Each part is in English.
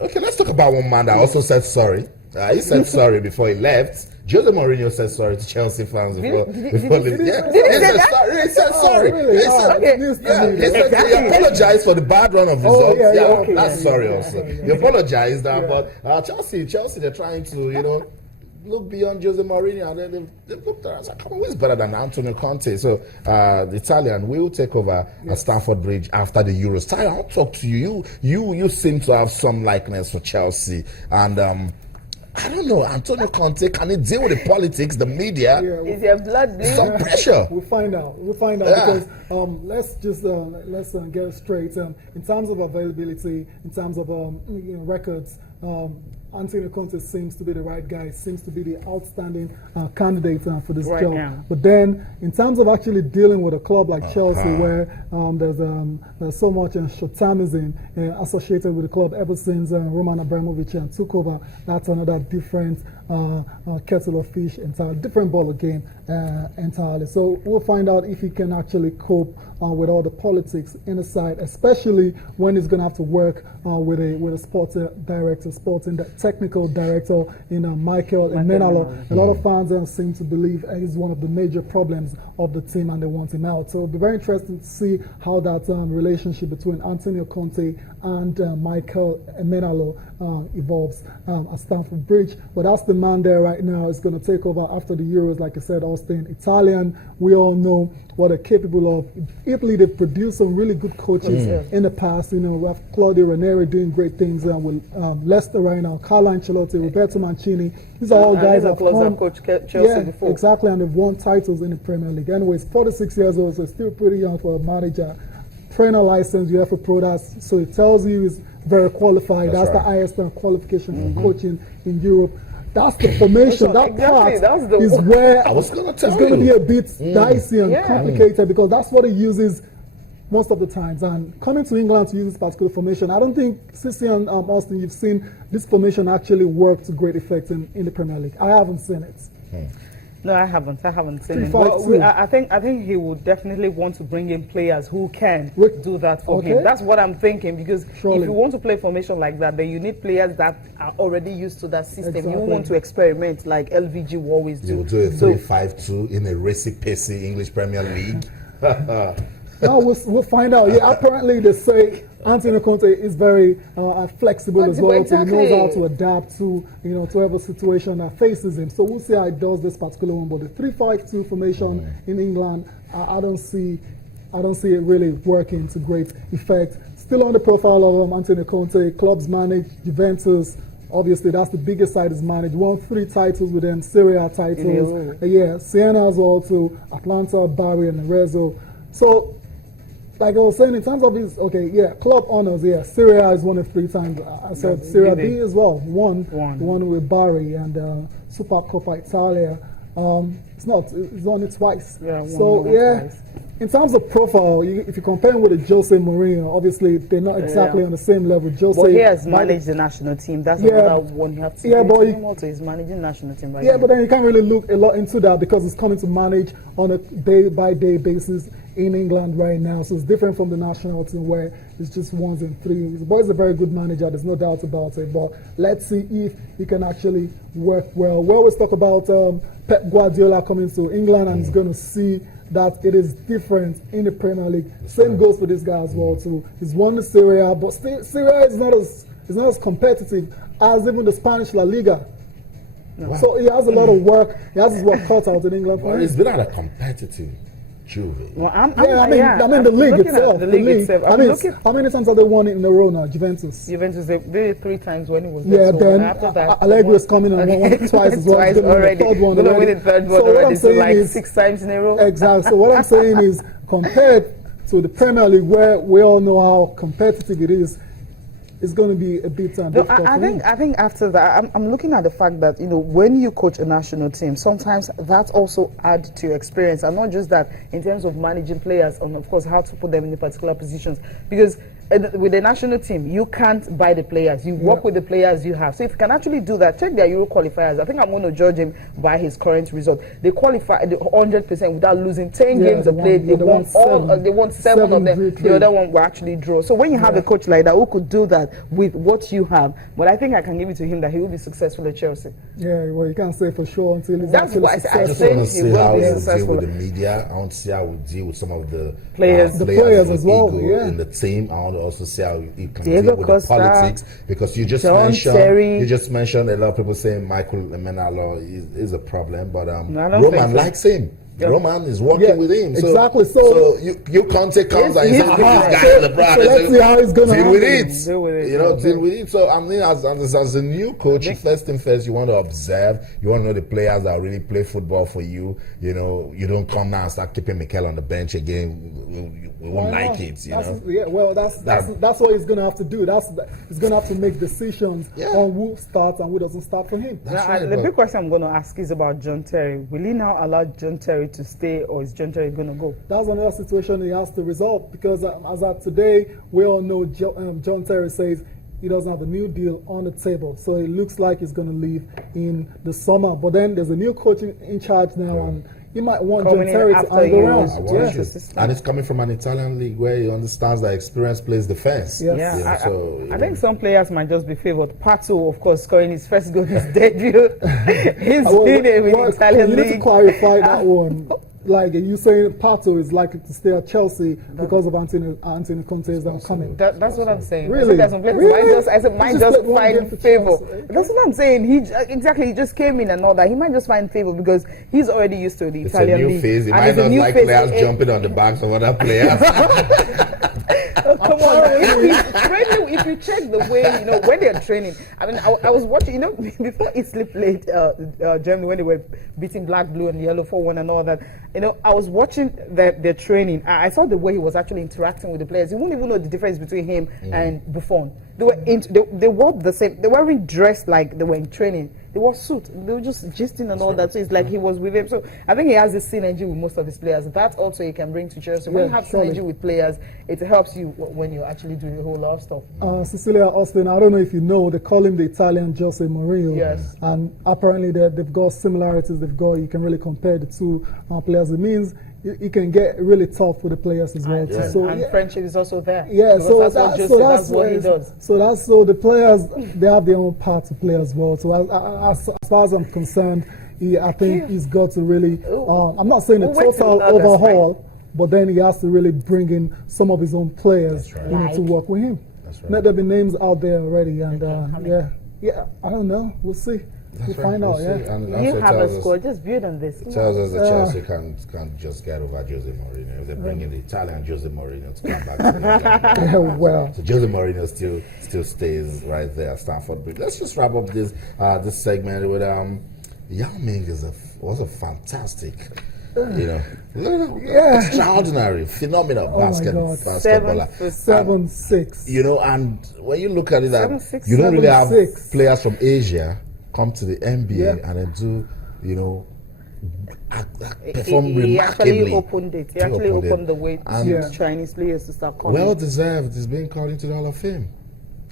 Okay, let's talk about one man that also said sorry. He said sorry before he left. Jose Mourinho said sorry to Chelsea fans before leaving. Yeah, he said sorry. Really? He said he apologized for the bad run of results. That's sorry also. He apologized, but Chelsea, they're trying to, look beyond Jose Mourinho, and then they've looked at us like, come on, who's better than Antonio Conte? So the Italian will take over at Stamford Bridge after the Euros. Ty, I'll talk to you. You seem to have some likeness for Chelsea, and I don't know, Antonio Conte, can he deal with the politics, the media? Is your blood bleeding? Some pressure. We'll find out because let's get straight. In terms of availability, in terms of records, Antonio Conte seems to be the right guy, seems to be the outstanding candidate for this job. Now. But then, in terms of actually dealing with a club like Chelsea, where there's so much short-termism associated with the club ever since Roman Abramovich took over, that's another different kettle of fish, entirely different ball of game entirely. So we'll find out if he can actually cope with all the politics in the side, especially when he's going to have to work with a sports director, technical director Michael Emenalo. A lot of fans seem to believe he's one of the major problems of the team and they want him out. So it'll be very interesting to see how that relationship between Antonio Conte and Michael Emenalo evolves at Stamford Bridge. But that's the man there right now. Is going to take over after the Euros, like I said, Austin. Italian, we all know what they're capable of. Italy, they've produced some really good coaches in the past. We have Claudio Ranieri doing great things with Leicester right now, Carlo Ancelotti, Roberto Mancini. These are all guys that have coached Chelsea before. Exactly, and they've won titles in the Premier League. Anyways, 46 years old, so still pretty young for a manager. Trainer license, UEFA Pro, so it tells you he's very qualified. That's the highest qualification for coaching in Europe. That's the formation. That part is where I was going to tell it's going to be a bit dicey and complicated because that's what he uses most of the times. And coming to England to use this particular formation, I don't think, Sissy and Austin, you've seen this formation actually work to great effect in the Premier League. I haven't seen it. No, I haven't seen it. But I think he would definitely want to bring in players who can do that for him. That's what I'm thinking, because if you want to play formation like that, then you need players that are already used to that system. Exactly. You won't want to experiment like LVG will always do. You'll do a 3-5-2 in a racy, pacey English Premier League. No, we'll find out. Yeah, apparently they say Antonio Conte is very flexible as well. Exactly. So he knows how to adapt to to whatever situation that faces him. So we'll see how he does this particular one. But the 3-5-2 formation in England, I don't see it really working to great effect. Still on the profile of Antonio Conte, clubs managed, Juventus. Obviously, that's the biggest side is managed. Won 3 titles with them, Serie A titles. Siena as well too, Atlanta, Bari, and Arezzo. So, like I was saying, in terms of his, club honors, Serie A is won it 3 times. I said Serie B as well, one with Bari and Supercoppa Italia. It's won it twice. Twice. In terms of profile, if you compare him with a Jose Mourinho, obviously they're not exactly on the same level. But he has managed the national team. That's another one you have to but also he's managing the national team right now. But then you can't really look a lot into that because he's coming to manage on a day-by-day basis in England right now. So it's different from the national team where it's just 1s and 3s. The boy's a very good manager, there's no doubt about it. But let's see if he can actually work well. We always talk about Pep Guardiola coming to England and he's going to see that it is different in the Premier League. Same goes for this guy as well too. He's won the Serie A, but still Serie A is not as competitive as even the Spanish La Liga. Wow. So he has a lot of work. He has his work cut out in England. Well, he's been at a competitive Juve. Well, I mean the league itself. The league itself. How many times have they won it in a row now? Juventus, they did 3 times when he was there. Then after that, Allegri is coming and won it twice as well. Twice already. Going to win the third one already. So like 6 times in a row. Exactly. So what I'm saying is, compared to the Premier League, where we all know how competitive it is, it's going to be a bit difficult. I think after that, I'm looking at the fact that when you coach a national team, sometimes that also adds to your experience, and not just that in terms of managing players and of course how to put them in the particular positions. Because with the national team, you can't buy the players. You work with the players you have. So if you can actually do that, check their Euro qualifiers. I think I'm going to judge him by his current result. They qualified 100% without losing 10 games they played. They won seven of them. The other one were actually draw. So when you have a coach like that who could do that with what you have, but I think I can give it to him that he will be successful at Chelsea. Yeah, well, you can't say for sure until he's That's why I just want to see how he will deal with the media. I want to see how he will deal with some of the players as well. In the team. I want to also see how he can deal with the politics, because you just mentioned a lot of people saying Michael Menalo is a problem, but Roman likes him. Roman is working with him. So, exactly. So you Conte comes and he says, this guy in the brand. So let's see how he's going to deal with it. Deal with it. So I mean, as a new coach, first thing first, you want to observe. You want to know the players that really play football for you. You know, you don't come now and start keeping Mikel on the bench again. We won't like it. That's what he's going to have to do. He's going to have to make decisions on who starts and who doesn't start for him. The big question I'm going to ask is about John Terry. Will he now allow John Terry to stay, or is John Terry going to go? That's another situation he has to resolve, because as of today, we all know John Terry says he doesn't have a new deal on the table. So it looks like he's going to leave in the summer. But then there's a new coach in charge now, and you might want John Terry to hang around. And it's coming from an Italian league where he understands that experience plays defense. I think some players might just be favored. Pato, of course, scoring his first goal in his debut. He's been in the Italian league. You need to clarify that one. Like you saying, Pato is likely to stay at Chelsea because of Antonio Conte is not coming. That's what I'm saying. Really? Might just find favor. That's what I'm saying. He just came in and all that. He might just find favor because he's already used to the Italian league. He might not like players jumping on the backs of other players. Come on, if you check the way, when they're training, I mean, I was watching, before Italy played Germany, when they were beating black, blue, and yellow 4-1 and all that, I was watching their training. I saw the way he was actually interacting with the players. You wouldn't even know the difference between him and Buffon. They wore the same. They weren't dressed like they were in training. They wore suits. They were just gisting and all that. So it's like he was with him. So I think he has this synergy with most of his players. That also he can bring to Chelsea. When you have synergy with players, it helps you when you're actually doing a whole lot of stuff. Cecilia Austin, I don't know if you know, they call him the Italian Jose Mourinho. Yes. And apparently they've got similarities. You can really compare the two players. It means it can get really tough for the players as well. And friendship is also there. Yeah, that's what he does. So the players, they have their own part to play as well. So as far as I'm concerned, I think he's got to really, I'm not saying a total overhaul, but then he has to really bring in some of his own players to work with him. There be names out there already, and I don't know. We'll see. We'll find out. You have a score. Just build on this. It tells us that Chelsea can't just get over Jose Mourinho. They're bringing the Italian Jose Mourinho to come back to England. So Jose Mourinho still stays right there at Stamford Bridge. Let's just wrap up this segment with Yao Ming was a fantastic. Extraordinary, phenomenal basketballer. 7'6". And when you look at it, you don't really have players from Asia come to the NBA and then do, perform remarkably. He actually opened the way to Chinese players to start coming. Well deserved. He's being called into the Hall of Fame.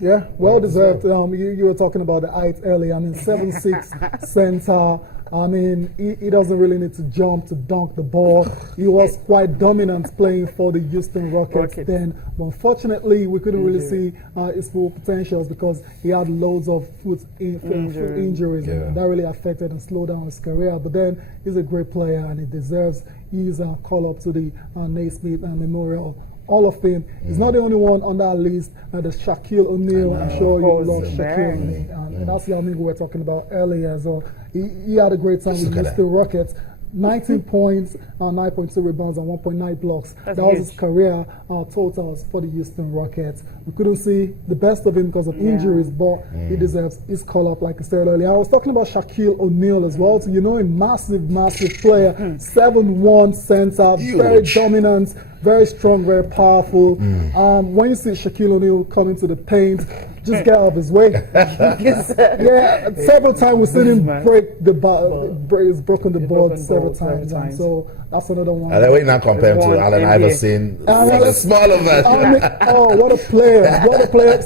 Yeah, well deserved. You were talking about the height earlier. I mean, 7'6" center. I mean, he doesn't really need to jump to dunk the ball. He was quite dominant playing for the Houston Rockets then. But unfortunately, we couldn't really see his full potentials because he had loads of foot injuries. And that really affected and slowed down his career. But then he's a great player and he deserves his call-up to the Naismith Memorial Hall of Fame. He's not the only one on that list. There's Shaquille O'Neal. I'm sure you love Shaquille O'Neal. And that's the Yao we were talking about earlier as well. He had a great time with Houston Rockets. 19 points, 9.2 rebounds, and 1.9 blocks. That was his career totals for the Houston Rockets. We couldn't see the best of him because of injuries, but he deserves his call-up, like I said earlier. I was talking about Shaquille O'Neal as well. So a massive player, 7'1" center, very dominant, very strong, very powerful. When you see Shaquille O'Neal come into the paint, just get out of his way. Several times we've seen him break the he's broken the board several times. So that's another one. And then when you now compare him to Allen Iverson, a smaller version. Oh, what a player! What a player!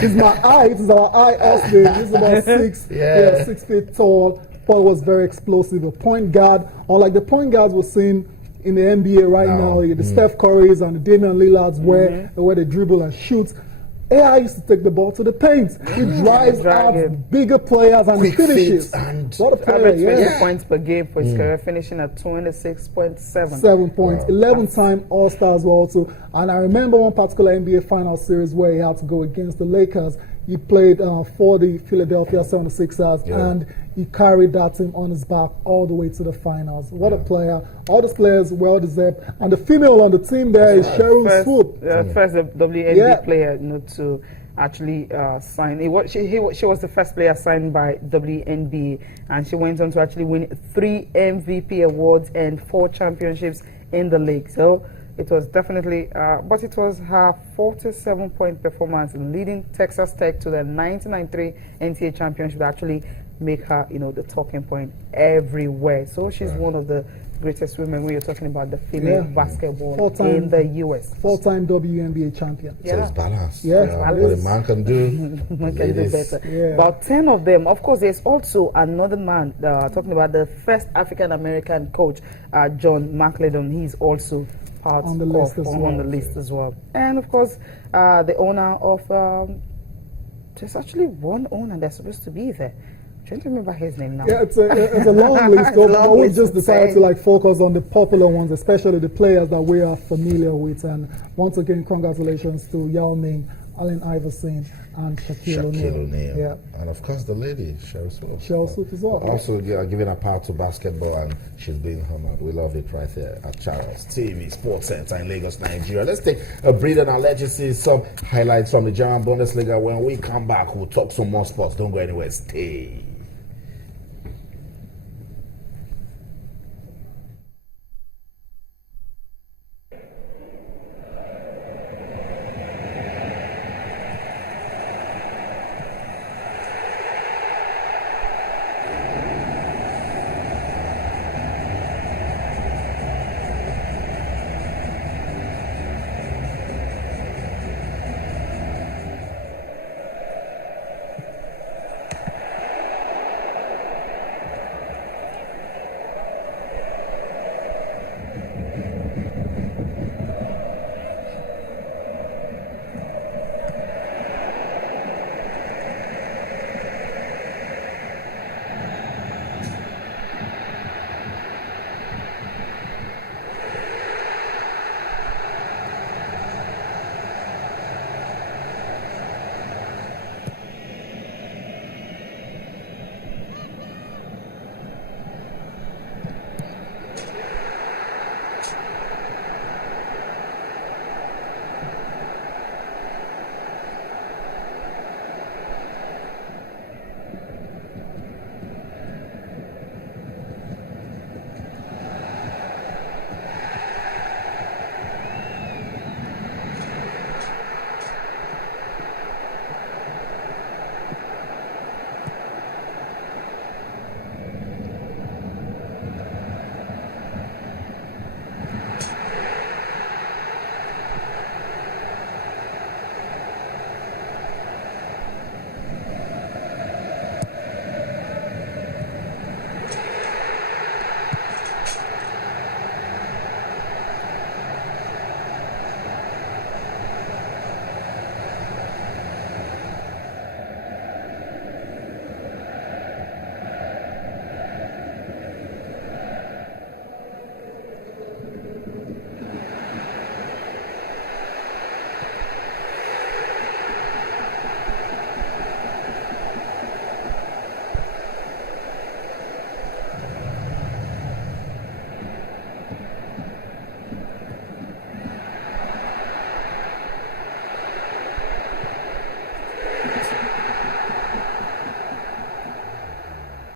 He's my eye. He's our eye Austin. He's about 6 feet tall. But was very explosive. A point guard, or like the point guards we're seeing in the NBA right now, the Steph Currys and the Damian Lillards, where they dribble and shoot. AI used to take the ball to the paint. He drives out bigger players and finishes. What a player, 20 points per game for his career, finishing at 26.7. 7 points. 11-time All-Star as well also. And I remember one particular NBA final series where he had to go against the Lakers. He played for the Philadelphia 76ers, and he carried that team on his back all the way to the finals. What a player. All those players well deserved. And the female on the team there is Cheryl Swoop. First WNBA player to actually sign. She was the first player signed by WNBA, and she went on to actually win 3 MVP awards and 4 championships in the league. So it was definitely, but it was her 47-point performance in leading Texas Tech to the 1993 NCAA championship that actually make her, the talking point everywhere. So she's one of the greatest women when you're talking about the female basketball in the U.S. 4-time WNBA champion. So it's balanced. What a man can do, man can do better. About 10 of them. Of course, there's also another man talking about the first African-American coach, John McLeodon. He's also part on the list as well. And of course, the owner of there's actually one owner that's supposed to be there. I'm trying to remember his name now. Yeah, it's a long list. But we just decided to focus on the popular ones, especially the players that we are familiar with. And once again, congratulations to Yao Ming, Allen Iverson, and Shaquille O'Neal. Yeah. And of course the lady, Cheryl Swoop. Cheryl Swoop as well. Also giving a power to basketball, and she's being honored. We love it right there at Charles TV Sports Center in Lagos, Nigeria. Let's take a breather and let you see some highlights from the German Bundesliga. When we come back, we'll talk some more sports. Don't go anywhere. Stay.